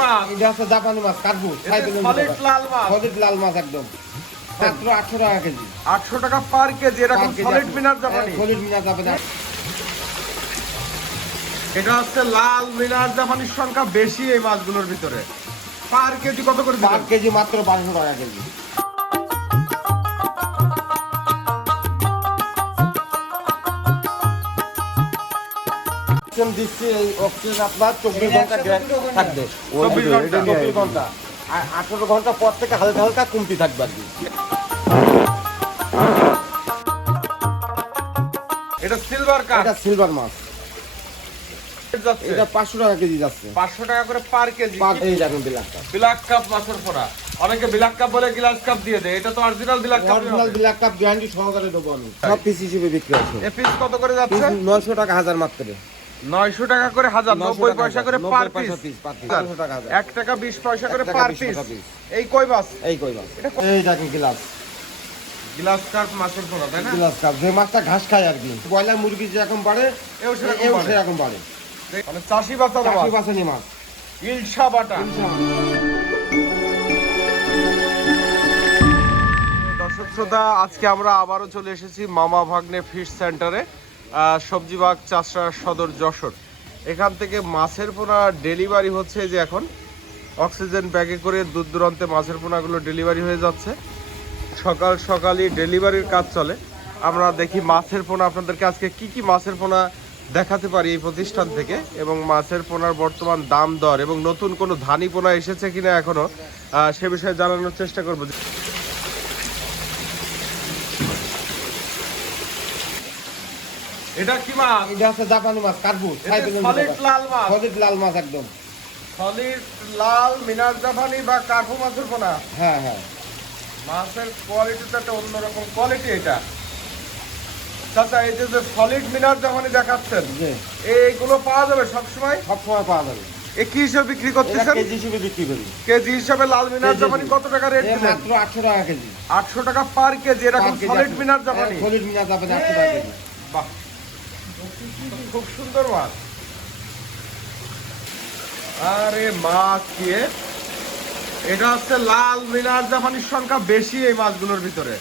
মাছ? এটা হচ্ছে জাপানি মাছ কাটবো সলিড লাল মাছ। সলিড লাল মাছ একদম মাত্র 800 টাকা কেজি। 800 টাকা পার কেজি। এটা কোন সলিড মিনার জাপানি? সলিড মিনার জাপানি। এটা হচ্ছে লাল মিনার জাপানির সংখ্যা বেশি এই মাছগুলোর ভিতরে। পার কেজি কত করে পার দিবেন? কেজি মাত্র 1200 টাকা কেজি। দিচ্ছি এই অক্সিজেন আপনার 24 ঘন্টা থাকবে। 24 ঘন্টা আর 18 ঘন্টা পর থেকে হালকা হালকা কমতি থাকবে আর কি। এটা সিলভার কাপ। এটা সিলভার মাছ। যাচ্ছে এটা 500 টাকা কেজি যাচ্ছে। 500 টাকা করে পার কেজি। এই দেখুন ব্ল্যাক কাপ। ব্ল্যাক কাপ মাছের পোনা। অনেকে ব্ল্যাক কাপ বলে গ্লাস কাপ দিয়ে দেয়। এটা তো original black cup. Original black cup guarantee সহকারে দেবো আমি। সব পিস হিসেবে বিক্রি আছে। এই পিস কত করে যাচ্ছে? 900 টাকা হাজার মাত্র। 900 টাকা করে হাজার, 90 পয়সা করে পার পিস। 900 টাকা হাজার। 1 টাকা 20 পয়সা করে পার পিস। এই কই মাছ? এই কই মাছ। এই দেখেন গ্লাস। গ্লাস কাপ মাছের পোনা, তাই না? গ্লাস কাপ যে মাছটা ঘাস খায় আর কি। ব্রয়লার মুরগি যেরকম বাড়ে এও সেরকম বাড়ে। মানে চাষি বাচ্চা মাছ। চাষি বাছানি মাছ। ইলশা বাটা। দর্শক শ্রোতা, আজকে আমরা আবারও চলে এসেছি মামা ভাগ্নে ফিশ সেন্টারে, সবজিবাগ চাষরা সদর যশোর। এখান থেকে মাছের পোনা ডেলিভারি হচ্ছে, যে এখন অক্সিজেন ব্যাগে করে দূর দূরান্তে মাছের পোনাগুলো ডেলিভারি হয়ে যাচ্ছে। সকাল সকালই ডেলিভারির কাজ চলে। আমরা দেখি মাছের পোনা আপনাদেরকে আজকে কি কি মাছের পোনা দেখাতে পারি এই প্রতিষ্ঠান থেকে, এবং মাছের পোনার বর্তমান দাম দর এবং নতুন কোনো ধানি পোনা এসেছে কিনা এখনো সে বিষয়ে জানানোর চেষ্টা করব। এটা কি মাছ? এটা হচ্ছে জাপানি মাছ কাটবো। সলিড লাল মাছ। সলিড লাল মাছ একদম। সলিড লাল মিনার জাপানি বা কার্পু মাছের পোনা। হ্যাঁ হ্যাঁ। মাছের কোয়ালিটিটা একটা অন্যরকম কোয়ালিটি এটা। চাচা, এই যে সলিড মিনার জাপানি দেখাচ্ছেন, এইগুলো পাওয়া যাবে সবসময়? সবসময় পাওয়া যাবে। এ কি হিসেবে বিক্রি করতেছেন? কেজি হিসেবে বিক্রি করি। কেজি হিসেবে লাল মিনার জাপানি কত টাকা রেট দিলেন? মাত্র 800 টাকা কেজি। 800 টাকা পার কেজি। এরকম সলিড মিনার জাপানি। সলিড মিনার জাপানি 800 টাকা কেজি। বাহ, খুব সুন্দর মাছ। আরে মাছ কি! এটা হচ্ছে লাল মিনার জাপানির সংখ্যা বেশি এই মাছগুলোর ভিতরে।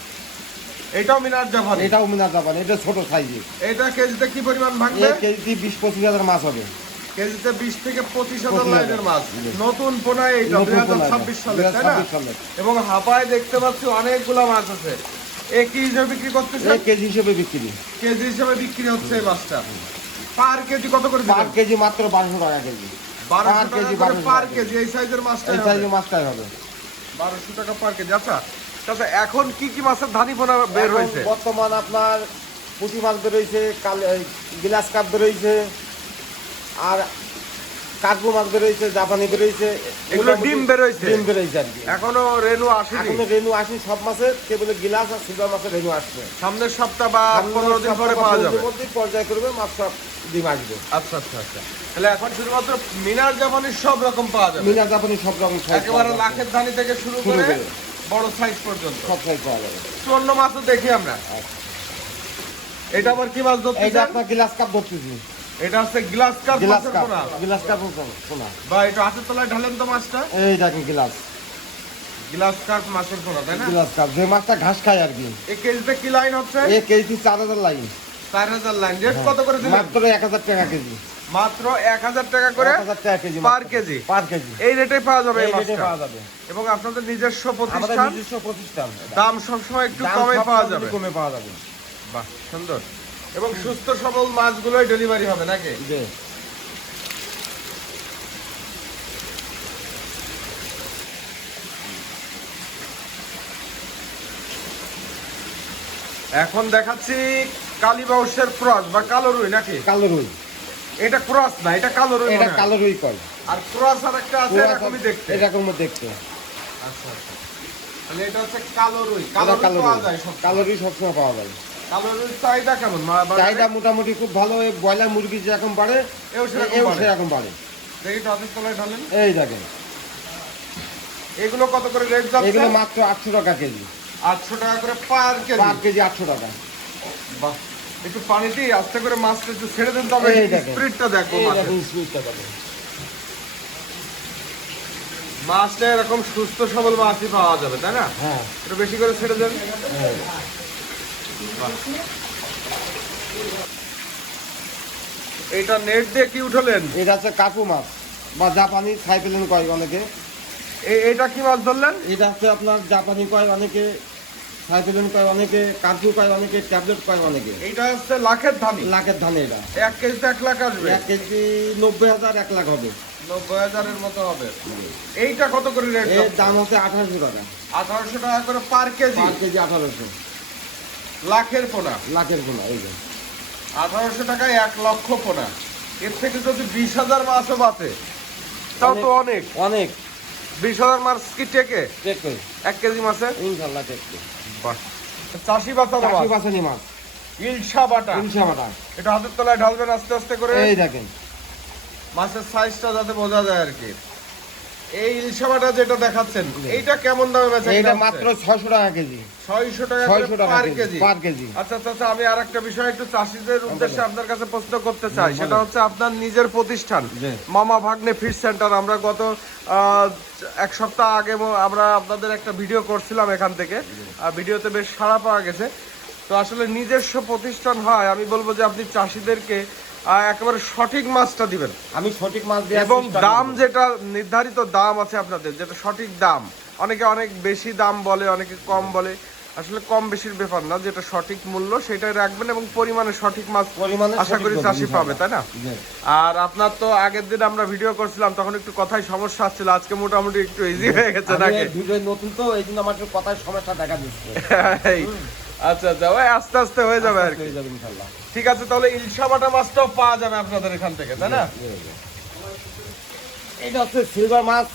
এটাও মিনার জাপানি? এটাও মিনার জাপানি। এটা ছোট সাইজের। এটা কেজিতে কি পরিমাণ ভাঙবে? কেজিতে 20-25 হাজার মাছ হবে। কেজিতে 20 থেকে 25,000 লাইনের মাছ। নতুন পোনা এইটা 2026 সালে, তাই না? এবং হাপায় দেখতে পাচ্ছি অনেকগুলা মাছ আছে। এ কি হিসেবে বিক্রি করতেছে? কেজি হিসেবে বিক্রি। কেজি হিসেবে বিক্রি হচ্ছে এই মাছটা। পার কেজি কত করে দিবেন? পার কেজি মাত্র 1200 টাকা কেজি। 1200 টাকা করে পার কেজি। এই সাইজের মাছটা, এই সাইজের মাছটাই হবে 1200 টাকা পার কেজি। আচ্ছা আচ্ছা, এখন কি কি মাছের ধানি পোনা বের হয়েছে? বর্তমান আপনার পুঁটি মাছ বেরোইছে, গ্লাস কাপ বেরোইছে, আর কাকবো মাছ বেরোইছে, জাপানি বেরোইছে। এগুলো ডিম বেরোইছে? ডিম বেরোইছে আর কি। এখনো রেনু আসেনি? এখনো রেনু আসেনি সব মাছের, কেবল গ্লাস আর সিলভার মাছের রেনু আসছে। সামনের সপ্তাহ বা 15 দিন পরে পাওয়া যাবে। পর্যায় করবে মাছ সব ডিম আসবে। আচ্ছা আচ্ছা আচ্ছা, তাহলে এখন শুধুমাত্র মিনার জাপানির সব রকম পাওয়া যাবে? মিনার জাপানি সব রকম, একেবারে লাখের ধানি থেকে শুরু করে বড় সাইজ পর্যন্ত সব সাইজ পাওয়া যাবে। অন্য মাছও দেখি আমরা। এটা আবার কি মাছ ধরতেছেন? এটা আপনার গ্লাস কাপ ধরতেছি। এটা হচ্ছে গ্লাস কাপ মাছের পোনা। গ্লাস কাপ পোনা। বা এটা হাতের তলায় ঢালেন তো মাছটা। এই দেখেন গ্লাস কাপ মাছের পোনা, তাই না? গ্লাস কাপ যে মাছটা ঘাস খায় আর কি। এই কেজিতে কি লাইন হচ্ছে? এই কেজি 4000 লাইন। 4000 লাইন। রেট কত করে দিলেন? মাত্র 1000 টাকা কেজি। মাত্র 1000 টাকা করে 1000 টাকা কেজি পার কেজি। পার কেজি এই রেটে পাওয়া যাবে এই রেটে মাছটা? পাওয়া যাবে। এবং আপনাদের নিজস্ব আমাদের প্রতিষ্ঠান, নিজস্ব প্রতিষ্ঠান, দাম সবসময় একটু কমে পাওয়া যাবে। কমে পাওয়া যাবে। বাহ, সুন্দর। এবং সুস্থ সবল মাছগুলোই ডেলিভারি হবে নাকি? জি। এখন দেখাচ্ছি কালীবাউসের ক্রস বা কালো রুই নাকি? কালো রুই। এটা ক্রস না, এটা কালো রুই। এটা কালো রুই কয়। আর ক্রস আরেকটা আছে এরকমই দেখতে। এরকমই দেখতে। আচ্ছা আচ্ছা, তাহলে এটা হচ্ছে কালো রুই। কালো রুই পাওয়া যায় সব? কালো রুই সবসময় পাওয়া যায়। কালো রুই চাহিদা কেমন? চাহিদা মোটামুটি খুব ভালো। এই ব্রয়লার মুরগি যেরকম বাড়ে এও সেরকম বাড়ে। দেখি তো হাতের তলায় ঢালেন। এই দেখেন এগুলো কত করে রেট যাচ্ছে? এগুলো মাত্র 800 টাকা কেজি। 800 টাকা করে পার কেজি। পার কেজি 800 টাকা। বাহ, একটু পানিতে আস্তে করে মাছটা একটু ছেড়ে দেন, তবে স্পিডটা দেখো মাছের। স্পিডটা দেখো। মাছটা এরকম সুস্থ সবল মাছই পাওয়া যাবে, তাই না? হ্যাঁ একটু বেশি করে ছেড়ে দেন। এইটা নেট দিয়ে কি উঠলেন? এটা হচ্ছে কাকু মাছ বা জাপানি সাইপেলেন কয় অনেকে। এইটা কি মাছ ধরলেন? এটা হচ্ছে আপনার জাপানি কয় অনেকে, সাইপেলেন কয় অনেকে, কাকু কয় অনেকে, ট্যাবলেট কয় অনেকে। এইটা হচ্ছে লাখের ধানি। লাখের ধানে এটা 1 কেজিতে 1 লাখ আসবে। 1 কেজি 90,000 1 লাখ হবে। 90,000 এর মতো হবে। এইটা কত করে রেট? এর দাম হচ্ছে 1800 টাকা। 1800 টাকা করে পার কেজি। পার কেজি 1800। লাখের পোনা। লাখের পোনা এই যে 1800 টাকায় 1 লক্ষ পোনা। এর থেকে যদি 20,000 মাছও বাঁচে তাও তো অনেক। অনেক 20,000 মাছ কি টেকে চেক করি 1 কেজি মাছে? ইনশাআল্লাহ চেক করি। বাহ, চাষি বাঁচানো মাছ। চাষি বাছানি মাছ ইলশা বাটা। ইনশা বাটা। এটা হাতের তলায় ঢালবেন আস্তে আস্তে করে, এই দেখেন মাছের সাইজটা যাতে বোঝা যায় আর কি। এই ইলশা বাটা যেটা দেখাচ্ছেন এইটা কেমন দামে বেচা এইটা কিনা মাত্র হচ্ছে? 600 টাকা কেজি। 600 টাকা 600 করে টাকা পার কেজি। পার কেজি। আচ্ছা আচ্ছা, আমি আরেকটা বিষয় একটু চাষিদের উদ্দেশ্যে আপনার কাছে প্রশ্ন করতে চাই। সেটা হচ্ছে আপনার নিজের প্রতিষ্ঠান জি। মামা ভাগ্নে ফিশ সেন্টার। আমরা গত 1 সপ্তাহ আগে আমরা আপনাদের একটা ভিডিও করছিলাম এখান থেকে। ভিডিওতে বেশ সাড়া পাওয়া গেছে। তো আসলে নিজস্ব প্রতিষ্ঠান হয়, আমি বলবো যে আপনি চাষিদেরকে একেবারে সঠিক মাছটা দিবেন আমি সঠিক মাছ দেওয়ার এবং চেষ্টা দাম করব। যেটা নির্ধারিত দাম আছে আপনাদের, যেটা সঠিক দাম। অনেকে অনেক বেশি দাম বলে, অনেকে কম বলে। আসলে কম বেশির ব্যাপার না, যেটা সঠিক মূল্য সেটাই রাখবেন এবং পরিমাণে সঠিক মাছ পরিমাণে আশা সঠিক করি দেব, চাষি পাবে, ইনশাআল্লাহ। তাই না? জি। আর আপনার তো আগের দিন আমরা ভিডিও করছিলাম তখন একটু কথায় সমস্যা আসছিল, আজকে মোটামুটি একটু ইজি হয়ে গেছে আমি নাকি? এই ভিডিও নতুন তো এই জন্য আমার একটু কথার সমস্যা দেখা দিচ্ছে। এই, আচ্ছা আচ্ছা, ওই আস্তে আস্তে হয়ে যাবে আর কি। হয়ে যাবে ইনশাআল্লাহ। ঠিক আছে, তাহলে ইলশা বাটা মাছটাও পাওয়া যাবে আপনাদের এখান থেকে, তাই না? এটা হচ্ছে সিলভার মাছ।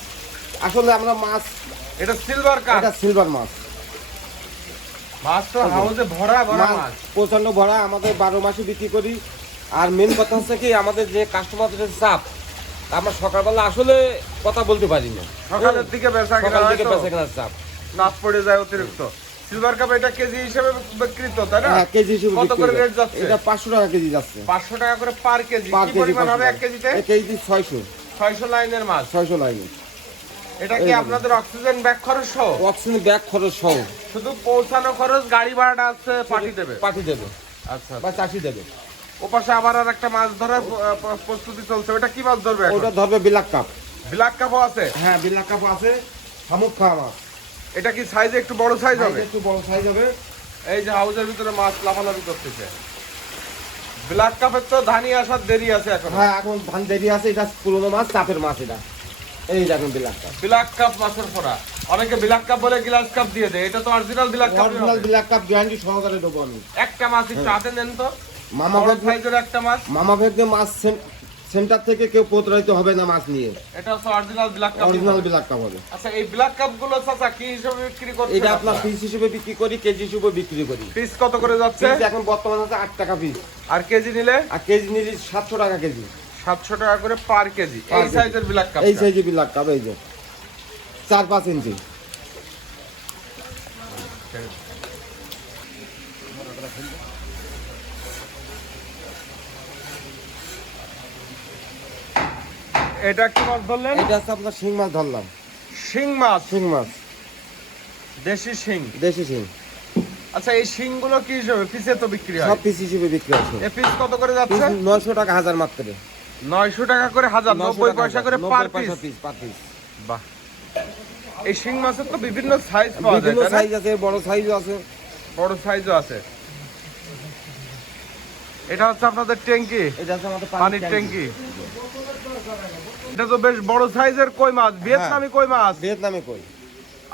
আসলে আমরা মাছ, এটা সিলভার কাপ। এটা সিলভার মাছ। মাছ তো হাউসে ভরা ভরা মাছ মাছ। প্রচন্ড ভরা, আমাদের 12 মাসে বিক্রি করি। আর মেন কথা হচ্ছে কি, আমাদের যে কাস্টমারদের চাপ, আমরা সকালবেলা আসলে কথা বলতে পারি না। সকালের দিকে বেচা কিনা সকাল হয় থেকে তো, বেচা কেনার চাপ। নাচ পড়ে যায় অতিরিক্ত। সিলভার কাপ এটা কেজি হিসেবে বিক্রিত, তাই না? হ্যাঁ, কেজি হিসেবে কত বিক্রি করে করি। রেট যাচ্ছে? এটা 500 টাকা কেজি যাচ্ছে। 500 টাকা করে পার কেজি। পার কি কেজি পরিমাণ 500 হবে টাকা। 1 কেজিতে? এক কেজি 600 600 লাইনের মাছ। 600 লাইনে। এটা কি আপনাদের অক্সিজেন ব্যাগ খরচ সহ? অক্সিজেন ব্যাগ খরচ সহ শুধু পৌঁছানো খরচ, গাড়ি ভাড়াটা আছে পাঠিয়ে দেবে? পাঠিয়ে দেবে আচ্ছা, বা চাষি দেবে। ওপাশে আবার আর একটা মাছ ধরার প্রস্তুতি চলছে। ওটা কি মাছ ধরবে এখন? ওটা ধরবে বিলাক কাপ। ব্ল্যাক কাপও আছে? হ্যাঁ, বিলাক কাপ আছে। শামুক খাওয়া মাছ। এটা কি সাইজে একটু বড় সাইজ হবে? একটু বড় সাইজ হবে। এই যে হাউসের ভিতরে মাছ লাফালাফি করতেছে। ব্ল্যাক কাপের তো ধানি আসার দেরি আছে এখন। হ্যাঁ, এখন ধান দেরি আছে। এটা পুরোনো মাছ, চাপের মাছ এটা। এই দেখুন বিলাক কাপ। ব্ল্যাক কাপ মাছের ফোড়া। অনেকে ব্ল্যাক কাপ বলে গ্লাস কাপ দিয়ে দেয়। এটা তো অরিজিনাল ব্ল্যাক কাপ। অরিজিনাল বিলাক কাপ গ্যারান্টি সহকারে দেবো আমি। একটা মাছ একটু হাতে নেন তো। মামা বড় ভাগ্নে, সাইজের একটা মাছ। মামা ভাগ্নে মাছ সেন্টার থেকে কেউ প্রতারিত হবে না মাছ নিয়ে। এটা হচ্ছে অরিজিনাল ব্ল্যাক কাপ। অরিজিনাল বিলাক কাপ হবে। আচ্ছা, এই ব্ল্যাক কাপ গুলো চাচা কি হিসেবে বিক্রি করছেন? এটা আপনার পিস হিসেবে বিক্রি করি, কেজি হিসেবে বিক্রি করি। পিস কত করে যাচ্ছে? পিস এখন বর্তমানে আছে 8 টাকা পিস। আর কেজি নিলে? আর কেজি নিলে 700 টাকা কেজি। 700 টাকা করে পার কেজি। পার এই কেজি। সাইজের ব্ল্যাক কাপ। এই সাইজে বিলাক কাপ, এই যে 4-5 ইঞ্চি। এটা কি মাছ বললেন? এটা হচ্ছে আপনার শিং মাছ ধরলাম। শিং মাছ। শিং মাছ, দেশি শিং। দেশি শিং। আচ্ছা, এই শিং গুলো কি হিসেবে পিসে তো বিক্রি হয়? সব পিস হিসেবে বিক্রি আছে। এ পিস কত করে পিস যাচ্ছে? 900 টাকা হাজার মাত্র। 900 টাকা করে হাজার, 90 পয়সা করে পার পিস। Per piece. বাহ, এই শিং মাছের তো বিভিন্ন সাইজ পাওয়া যায়, বিভিন্ন তাই না? সাইজ আছে, বড় সাইজও আছে। বড় সাইজও আছে। এটা হচ্ছে আপনাদের ট্যাঙ্কি, এটা হচ্ছে আমাদের পানির ট্যাঙ্কি। এটা তো বেশ বড় সাইজের কই মাছ, ভিয়েতনামি কই মাছ। ভিয়েতনামে কই।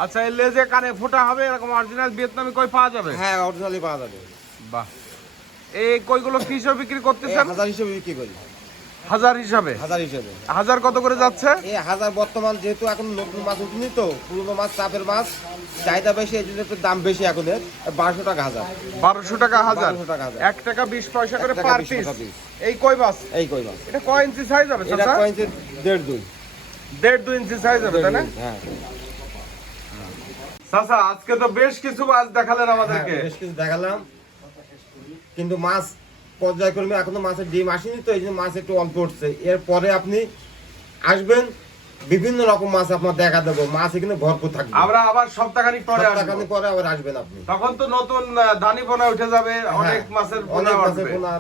আচ্ছা, এই লেজে কানে ফোঁটা হবে এরকম অরিজিনাল ভিয়েতনামি কই পাওয়া যাবে? হ্যাঁ, অরিজিনালি পাওয়া যাবে। বাহ, এই কইগুলো কি হিসেবে বিক্রি করতেছেন? হাজার হিসেবে বিক্রি করি। হাজার হিসাবে? হাজার হিসেবে। হাজার কত করে যাচ্ছে? এই হাজার বর্তমান যেহেতু এখন নতুন মাছ উঠিনি তো, পুরনো মাছ, চাপের মাছ চাহিদা বেশি, এই জন্য একটু দাম বেশি এখন। 1200 টাকা হাজার। 1200 টাকা হাজার। 1200 টাকা হাজার। 1 টাকা 20 পয়সা করে 1 টাকা পার 20 পিস। টাকা পিস। এই কই মাছ, এই কই মাছ। এটা কয় ইঞ্চি সাইজ হবে এটা চাচা? কয়েন্সে 1.5-2। 1.5-2 ইঞ্চি সাইজ হবে, তাই না? হ্যাঁ, চাচা, আজকে তো বেশ কিছু মাছ দেখালেন আমাদেরকে। বেশ কিছু দেখালাম, কিন্তু মাছ পর্যায়ক্রমে এখনো মাছের ডিম আসেনি তো, এই জন্য মাছ একটু অল্প উঠছে। এরপরে আপনি আসবেন, বিভিন্ন রকম মাছ আপনার দেখা দেবো, মাছ এখানে ভরপুর থাকবে। আমরা আবার সপ্তাহখানিক পরে আসবো। সপ্তাহখানেক পরে আবার আসবেন আপনি, তখন তো নতুন দানি পোনা উঠে যাবে, অনেক মাছের পোনা অনেক মাছের উঠবে, পোনা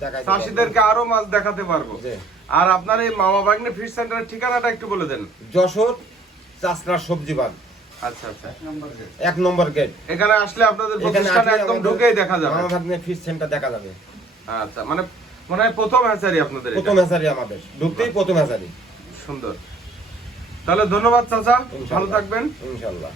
দেখাইতে পারবো। চাষিদেরকে আরো মাছ দেখাতে পারবো। জি। আর আপনার এই মামা ভাগ্নে ফিশ সেন্টারের ঠিকানাটা একটু বলে দেন। যশোর চাষরা সবজি বাগ, আচ্ছা আচ্ছা, 1 নম্বর গেট। এখানে আসলে আপনাদের এখানে প্রতিষ্ঠান আসলে একদম আমাদের ঢুকেই দেখা যাবে। মামা ভাগ্নে ফিশ সেন্টার দেখা যাবে। আচ্ছা, মানে মনে হয় প্রথম হ্যাচারি আপনাদের এটা? প্রথম হ্যাচারি আমাদের, ঢুকতেই প্রথম হ্যাচারি। সুন্দর। তাহলে ধন্যবাদ চাচা, ভালো ইনশাআল্লাহ। থাকবেন। ইনশাআল্লাহ।